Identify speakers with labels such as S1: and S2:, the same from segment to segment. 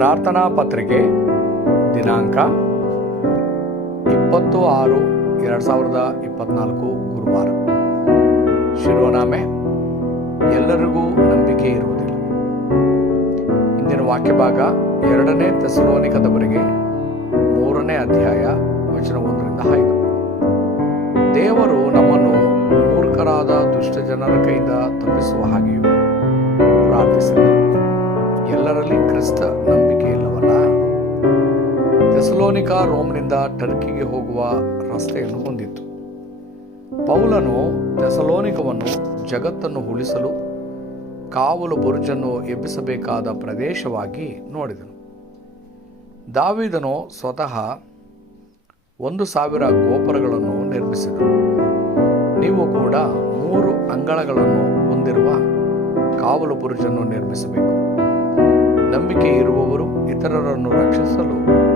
S1: ಪ್ರಾರ್ಥನಾ ಪತ್ರಿಕೆ ದಿನಾಂಕ ಇಪ್ಪತ್ತು ಆರು ಎರಡು ಸಾವಿರದ ಇಪ್ಪತ್ನಾಲ್ಕು ಗುರುವಾರ. ಶಿರೋನಾಮೆ, ಎಲ್ಲರಿಗೂ ನಂಬಿಕೆ ಇರುವುದಿಲ್ಲ. ಇಂದಿನ ವಾಕ್ಯ ಭಾಗ ಎರಡನೇ ತೆಸಲೋನಿಕದವರೆಗೆ ಮೂರನೇ ಅಧ್ಯಾಯ ವಚನ ಒಂದರಿಂದ ಆಯಿತು ದೇವರು ನಮ್ಮನ್ನು ಮೂರ್ಖರಾದ ದುಷ್ಟ ಜನರ ಕೈಯಿಂದ ತಪ್ಪಿಸುವ ಹಾಗೆಯೂ ಪ್ರಾರ್ಥಿಸಿದರು ಎಲ್ಲರಲ್ಲಿ ಕ್ರಿಸ್ತ ನಂಬಿಕೆ ತೆಸಲೋನಿಕ ರೋಮ್ನಿಂದ ಟರ್ಕಿಗೆ ಹೋಗುವ ರಸ್ತೆಯನ್ನು ಹೊಂದಿತ್ತು. ಪೌಲನು ಥೆಸಲೋನಿಕವನ್ನು ಜಗತ್ತನ್ನು ಉಳಿಸಲು ಕಾವಲು ಬುರುಜನ್ನು ಎಬ್ಬಿಸಬೇಕಾದ ಪ್ರದೇಶವಾಗಿ ನೋಡಿದನು. ದಾವಿದನು ಸ್ವತಃ ಒಂದು ಸಾವಿರ ಗೋಪುರಗಳನ್ನು ನಿರ್ಮಿಸಿದನು. ನೀವು ಕೂಡ ಮೂರು ಅಂಗಳಗಳನ್ನು ಹೊಂದಿರುವ ಕಾವಲು ಬುರುಜನ್ನು ನಿರ್ಮಿಸಬೇಕು. ನಂಬಿಕೆ ಇರುವವರು ಇತರರನ್ನು ರಕ್ಷಿಸಲು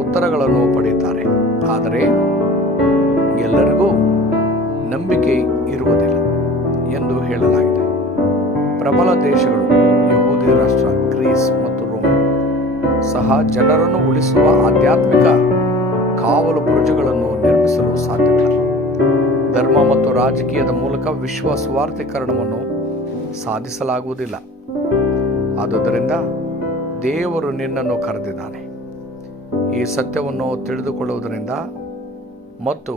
S1: ಉತ್ತರಗಳನ್ನು ಪಡೆಯುತ್ತಾರೆ. ಆದರೆ ಎಲ್ಲರಿಗೂ ನಂಬಿಕೆ ಇರುವುದಿಲ್ಲ ಎಂದು ಹೇಳಲಾಗಿದೆ. ಪ್ರಬಲ ದೇಶಗಳು ಯಹೂದಿ ರಾಷ್ಟ್ರ, ಗ್ರೀಸ್ ಮತ್ತು ರೋಮ್, ಸಹ ಜನರನ್ನು ಉಳಿಸುವ ಆಧ್ಯಾತ್ಮಿಕ ಕಾವಲು ಬುರುಜುಗಳನ್ನು ನಿರ್ಮಿಸಲು ಸಾಧ್ಯವಿಲ್ಲ. ಧರ್ಮ ಮತ್ತು ರಾಜಕೀಯದ ಮೂಲಕ ವಿಶ್ವ ಸ್ವಾರ್ಥೀಕರಣವನ್ನು ಸಾಧಿಸಲಾಗುವುದಿಲ್ಲ. ಆದುದರಿಂದ ದೇವರು ನಿನ್ನನ್ನು ಕರೆದಿದ್ದಾನೆ. ಈ ಸತ್ಯವನ್ನು ತಿಳಿದುಕೊಳ್ಳುವುದರಿಂದ ಮತ್ತು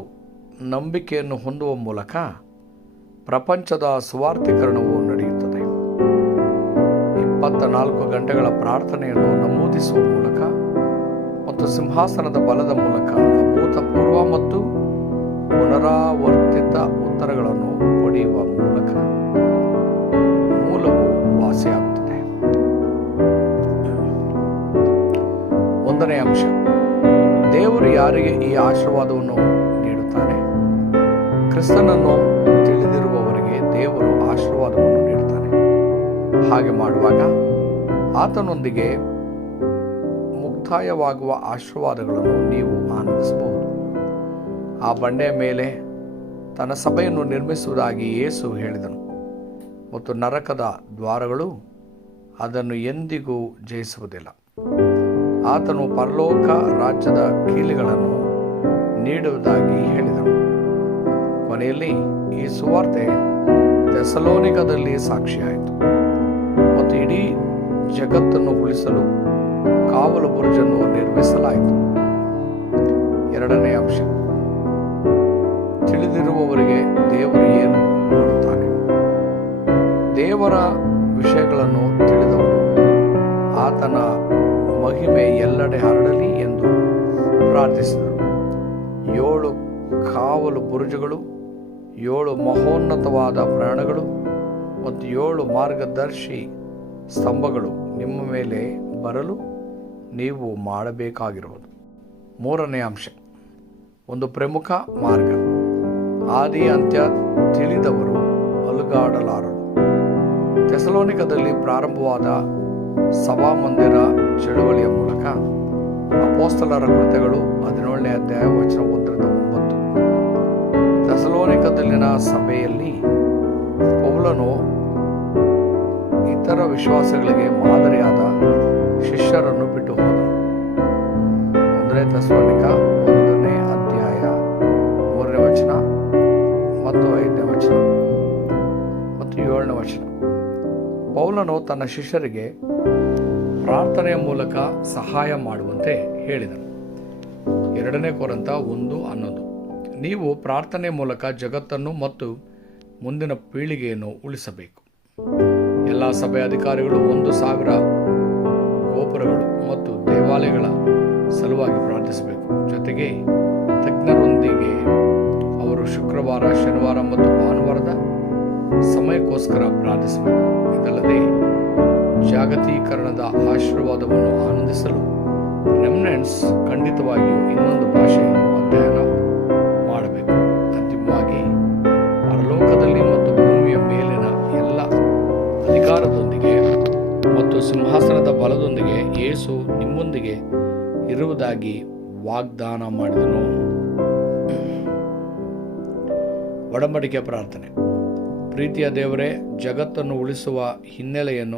S1: ನಂಬಿಕೆಯನ್ನು ಹೊಂದುವ ಮೂಲಕ ಪ್ರಪಂಚದ ಸ್ವಾರ್ಥೀಕರಣವು ನಡೆಯುತ್ತದೆ. ಇಪ್ಪತ್ತ ನಾಲ್ಕು ಗಂಟೆಗಳ ಪ್ರಾರ್ಥನೆಯನ್ನು ನಮೂದಿಸುವ ಮೂಲಕ ಮತ್ತು ಸಿಂಹಾಸನದ ಬಲದ ಮೂಲಕ ಅಭೂತಪೂರ್ವ ಮತ್ತು ಪುನರಾವರ್ತಿತ ದೇವರು ಯಾರಿಗೆ ಈ ಆಶೀರ್ವಾದವನ್ನು ನೀಡುತ್ತಾನೆ ಕ್ರಿಸ್ತನನ್ನು ತಿಳಿದಿರುವವರಿಗೆ ದೇವರು ಆಶೀರ್ವಾದವನ್ನು ನೀಡುತ್ತಾನೆ. ಹಾಗೆ ಮಾಡುವಾಗ ಆತನೊಂದಿಗೆ ಮುಕ್ತಾಯವಾಗುವ ಆಶೀರ್ವಾದಗಳನ್ನು ನೀವು ಆನಂದಿಸಬಹುದು. ಆ ಬಂಡೆಯ ಮೇಲೆ ತನ್ನ ಸಭೆಯನ್ನು ನಿರ್ಮಿಸುವುದಾಗಿ ಯೇಸು ಹೇಳಿದನು. ಮತ್ತು ನರಕದ ದ್ವಾರಗಳು ಅದನ್ನು ಎಂದಿಗೂ ಜಯಿಸುವುದಿಲ್ಲ. ಆತನು ಪರಲೋಕ ರಾಜ್ಯದ ಕೀಲಿಗಳನ್ನು ನೀಡುವುದಾಗಿ ಹೇಳಿದನು. ಕೊನೆಯಲ್ಲಿ ಈ ಸುವಾರ್ತೆ ತೆಸಲೋನಿಕದಲ್ಲಿ ಸಾಕ್ಷಿಯಾಯಿತು. ಮತ್ತು ಇಡೀ ಜಗತ್ತನ್ನು ಉಳಿಸಲು ಕಾವಲು ಬುರುಜನ್ನು ನಿರ್ಮಿಸಲಾಯಿತು. ಎರಡನೇ ಅಂಶ. ತಿಳಿದಿರುವವರಿಗೆ ದೇವರು ಏನು ನೋಡುತ್ತಾನೆ ದೇವರ ವಿಷಯಗಳನ್ನು ತಿಳಿದವರು ಆತನ ಮಹಿಮೆ ಎಲ್ಲೆಡೆ ಹರಡಲಿ ಎಂದು ಪ್ರಾರ್ಥಿಸಿದರು. ಏಳು ಕಾವಲು ಬುರುಜುಗಳು ಏಳು ಮಹೋನ್ನತವಾದ ಪ್ರಾಣಗಳು ಮತ್ತು ಏಳು ಮಾರ್ಗದರ್ಶಿ ಸ್ತಂಭಗಳು ನಿಮ್ಮ ಮೇಲೆ ಬರಲು ನೀವು ಮಾಡಬೇಕಾಗಿರುವುದು. ಮೂರನೇ ಅಂಶ, ಒಂದು ಪ್ರಮುಖ ಮಾರ್ಗ. ಆದಿ ಅಂತ್ಯ ತಿಳಿದವರು ಅಲುಗಾಡಲಾರರು. ತೆಸಲೋನಿಕದಲ್ಲಿ ಪ್ರಾರಂಭವಾದ ಸಭಾಮಂದಿರ ಚಳುವಳಿಯ ಮೂಲಕ ಅಪೋಸ್ತಲರ ಕೃತ್ಯಗಳು ಹದಿನೇಳನೇ ಅಧ್ಯಾಯ ವಚನ ಒಂದರಿಂದ ಒಂಬತ್ತು. ದಸಲೋನಿಕದಲ್ಲಿನ ಸಭೆಯಲ್ಲಿ ಪೌಲನು ಇತರ ವಿಶ್ವಾಸಗಳಿಗೆ ಮಾದರಿಯಾದ ಶಿಷ್ಯರನ್ನು ಬಿಟ್ಟು ಹೋದನು ಒಂದನೇ ತೆಸಲೋನಿಕ ಪೌಲನು ತನ್ನ ಶಿಷ್ಯರಿಗೆ ಪ್ರಾರ್ಥನೆಯ ಮೂಲಕ ಸಹಾಯ ಮಾಡುವಂತೆ ಹೇಳಿದನು. ಎರಡನೇ ಕೊರಂತ ಒಂದು ಹನ್ನೊಂದು. ನೀವು ಪ್ರಾರ್ಥನೆ ಮೂಲಕ ಜಗತ್ತನ್ನು ಮತ್ತು ಮುಂದಿನ ಪೀಳಿಗೆಯನ್ನು ಉಳಿಸಬೇಕು. ಎಲ್ಲ ಸಭೆ ಅಧಿಕಾರಿಗಳು ಒಂದು ಸಾವಿರ ಗೋಪುರಗಳು ಮತ್ತು ದೇವಾಲಯಗಳ ಸಲುವಾಗಿ ಪ್ರಾರ್ಥಿಸಬೇಕು. ಜೊತೆಗೆ ತಜ್ಞರೊಂದಿಗೆ ಅವರು ಶುಕ್ರವಾರ, ಶನಿವಾರ ಮತ್ತು ಭಾನುವಾರದ ಸಮಯಕ್ಕೋಸ್ಕರ ಪ್ರಾರ್ಥಿಸಬೇಕು. ಇದಲ್ಲದೆ ಜಾಗತೀಕರಣದ ಆಶೀರ್ವಾದವನ್ನು ಆನಂದಿಸಲು ರೆಮ್ನೆಂಟ್ಸ್ ಖಂಡಿತವಾಗಿಯೂ ಇನ್ನೊಂದು ಭಾಷೆಯನ್ನು ಅಧ್ಯಯನ ಮಾಡಬೇಕು. ಅಂತಿಮವಾಗಿ ಪರಲೋಕದಲ್ಲಿ ಮತ್ತು ಭೂಮಿಯ ಮೇಲಿನ ಎಲ್ಲ ಅಧಿಕಾರದೊಂದಿಗೆ ಮತ್ತು ಸಿಂಹಾಸನದ ಬಲದೊಂದಿಗೆ ಯೇಸು ನಿಮ್ಮೊಂದಿಗೆ ಇರುವುದಾಗಿ ವಾಗ್ದಾನ ಮಾಡಿದನು. ಒಡಂಬಡಿಕೆ ಪ್ರಾರ್ಥನೆ. ಪ್ರೀತಿಯ ದೇವರೇ, ಜಗತ್ತನ್ನು ಉಳಿಸುವ ಹಿನ್ನೆಲೆಯನ್ನು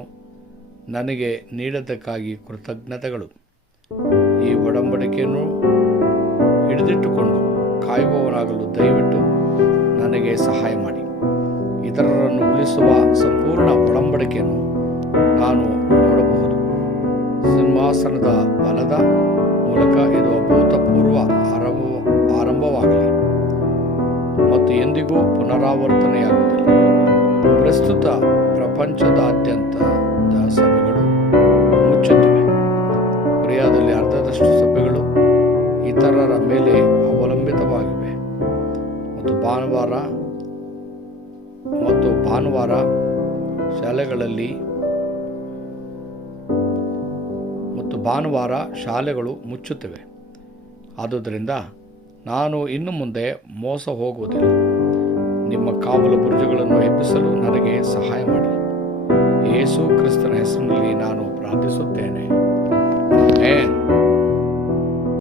S1: ನನಗೆ ನೀಡದಕ್ಕಾಗಿ ಕೃತಜ್ಞತೆಗಳು. ಈ ಒಡಂಬಡಿಕೆಯನ್ನು ಹಿಡಿದಿಟ್ಟುಕೊಂಡು ಕಾಯುವವರಾಗಲು ದಯವಿಟ್ಟು ನನಗೆ ಸಹಾಯ ಮಾಡಿ. ಇತರರನ್ನು ಉಳಿಸುವ ಸಂಪೂರ್ಣ ಒಡಂಬಡಿಕೆಯನ್ನು ನಾನು ನೋಡಬಹುದು. ಸಿಂಹಾಸನದ ಬಲದ ಮೂಲಕ ಇದು ಅಭೂತಪೂರ್ವ ಆರಂಭ ಆರಂಭವಾಗಲಿ. ಮತ್ತು ಎಂದಿಗೂ ಪುನರಾವರ್ತನೆಯಾಗುವುದಿಲ್ಲ. ಪ್ರಸ್ತುತ ಪ್ರಪಂಚದಾದ್ಯಂತ ಸಭೆಗಳು ಮುಚ್ಚುತ್ತಿವೆ. ಕೊರಿಯಾದಲ್ಲಿ ಅರ್ಧದಷ್ಟು ಸಭೆಗಳು ಇತರರ ಮೇಲೆ ಅವಲಂಬಿತವಾಗಿವೆ. ಮತ್ತು ಭಾನುವಾರ ಮತ್ತು ಭಾನುವಾರ ಶಾಲೆಗಳಲ್ಲಿ ಮತ್ತು ಭಾನುವಾರ ಶಾಲೆಗಳು ಮುಚ್ಚುತ್ತಿವೆ. ಆದುದರಿಂದ ನಾನು ಇನ್ನು ಮುಂದೆ ಮೋಸ ಹೋಗುವುದಿಲ್ಲ. ನಿಮ್ಮ ಕಾವಲು ಬುರುಜುಗಳನ್ನು ಎಬ್ಬಿಸಲು ನನಗೆ ಸಹಾಯ ಮಾಡಿ. ಯೇಸು ಕ್ರಿಸ್ತನ ಹೆಸರಿನಲ್ಲಿ ನಾನು ಪ್ರಾರ್ಥಿಸುತ್ತೇನೆ. ಆಮೆನ್.